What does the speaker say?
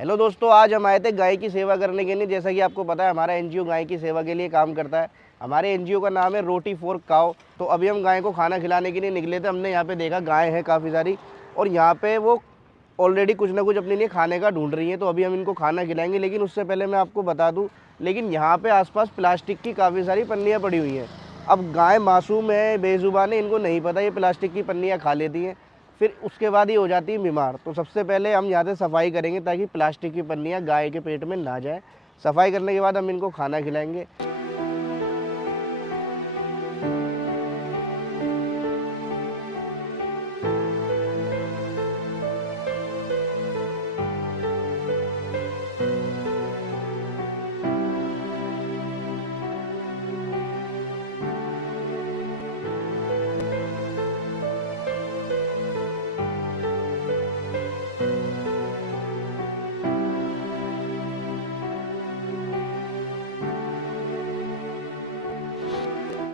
Hello दोस्तों, आज हम आए थे गाय की सेवा करने के लिए। जैसा कि आपको पता है, हमारा एनजीओ गाय की सेवा के लिए काम करता है। हमारे एनजीओ का नाम है रोटी फॉर काऊ। तो अभी हम गाय को खाना खिलाने के लिए निकले थे। हमने यहाँ पे देखा गाय है काफ़ी सारी, और यहाँ पे वो ऑलरेडी कुछ ना कुछ अपने लिए खाने का ढूंढ रही हैं। तो अभी हम इनको खाना खिलाएंगे, लेकिन उससे पहले मैं आपको बता दूँ, लेकिन यहाँ पे आसपास प्लास्टिक की काफ़ी सारी पन्नियाँ पड़ी हुई हैं। अब गाय मासूम है, बेजुबान है, इनको नहीं पता ये प्लास्टिक की पन्नियाँ खा लेती हैं, फिर उसके बाद ही हो जाती है बीमार। तो सबसे पहले हम यहाँ से सफाई करेंगे ताकि प्लास्टिक की पन्नियाँ गाय के पेट में ना जाए। सफाई करने के बाद हम इनको खाना खिलाएंगे।